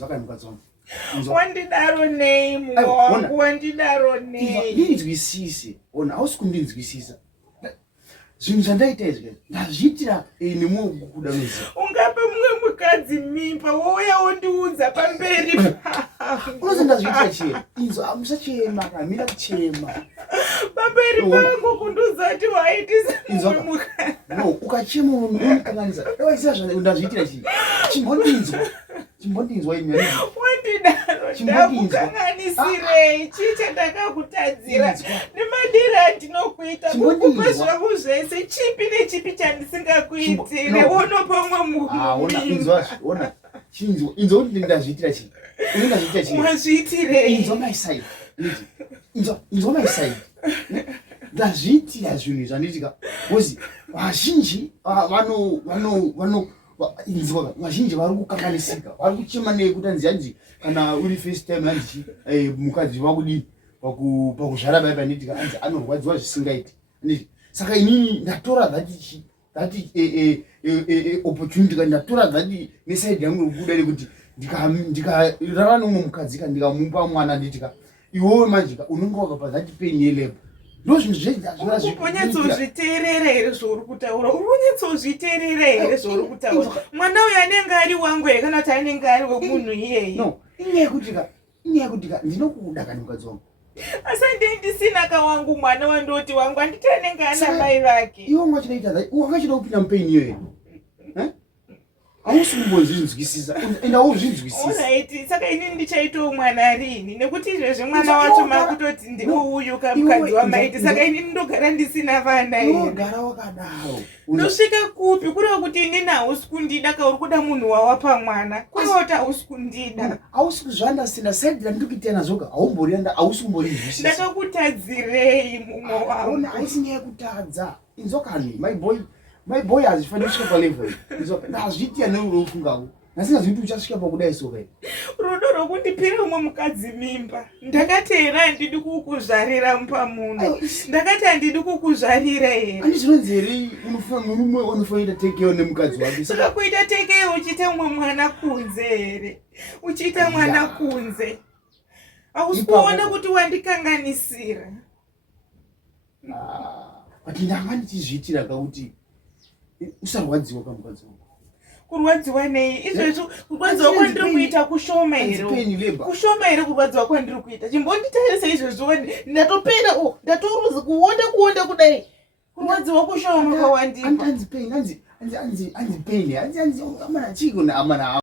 Nzakanukatsona. Wandidaro nei mwangu, wandidaro nei. Ndinzwisise. Ona ausikundinzwisisa. Zvinhu zvandaita izvi ndazviitira nemukuda mezi. Ungape mumwe mukadzi mimba wouya wondiudza pamberi. Unozi ndazviitira chii? Inzo amusachema kamira kuchema. Pamberi pangu kunduudza kuti waitisa mumwe mukadzi. No, ukachema unokanganisa. Ndazviitira ndazviitira chii? Chimbondinzwa imi. Wandidaro ndakukanganisirei chii chandakakutadzira nemadiro andinokuita kukupa zvangu zvese chipi nechipi chandisingakuitire wonopa umwe munhu. Ona inzo kuti ndazviitira chii? Ndazviitira chii? Wazviitirei? Inzo my side. Inzo my side. Ndazviitira zvinhu zvanditika. Kozi vazhinji inzwa vazhinji vari kukanganisika, vari kuchema nekuti hanzi kana uri first time hanzi mukadzi wakudii pakuzvara bai panditika hanzi anorwadziwa zvisingaiti. Saka inini ndatora that opportunity kandi ndatora that neside yangu yokuda rekuti ndikarara nomwe mukadzi kana ndikamupa mwana nditika iwewe manje unenge wakapa that pain yelebo. Unyatsodzviteerera here zvauri kutaura? Unyatsodzviteerera here zvauri kutaura? Mwana uyu anenge ari wangu here kana kuti anenge ari wemunhu iyeye? No, inyaya yekuti ndinokuda kana mukadzi wangu. Asi ndisina kawangu mwana wandoti wangu handiti anenge ana mai vake. Iwe wachinoita wakachida kupinda mupaini iyoyo. Hausimbozvinzwisisa ende hauzvinzwisisa. Alright, saka inini ndichaitawo mwana rini nekuti izvezvi mwana wacho makutoti ndiuyu kamukadzi wamaiti, saka inini ndogara ndisina vana here. Unogara wakadaro. Ndosvika kupi? Kureva kuti inini hausi kundida kauri kuda munhu wawapa mwana. Kureva kuti hausi kundida. Hausi kuzviandasina saidi randikuita nazvoga hausi kumborinzwisisa. Ndakakutadzirei mumwe wangu? Haisi nyaya yekutadza. Inzokani my boy hazvifaniri kusvika palevel. Ndazviitira neurofungawo. Ndasingazvi kuti uchasvika pakudai soka. Rudo rwokundipira umwe mukadzi mimba. Ndakati here handidi kukuzvarira pamunhu. Ndakati handidi kukuzvarira here. Handizvinonzi here murume unofanira tekewo nemukadzi wake. Saka kuita tekewo uchiita umwe mwana kunze here. Uchiita mwana kunze. Hausi kuona kuti wandikanganisira. But ndanga ndichizviitira kakuti usarwadziwa kamukadzi wangu. Kurwadziwa nei? Izvezvo kurwadziwa kwandiri kuita kushoma here. Kushoma here kurwadziwa kwandiri kuita. Chimbonditarisa izvezvo ndatopera ndatoruzi kuonda kudai. Kurwadziwa kushoma kwawandipa. Hanzi pain, hanzi pain, hanzi amana chiko na amana.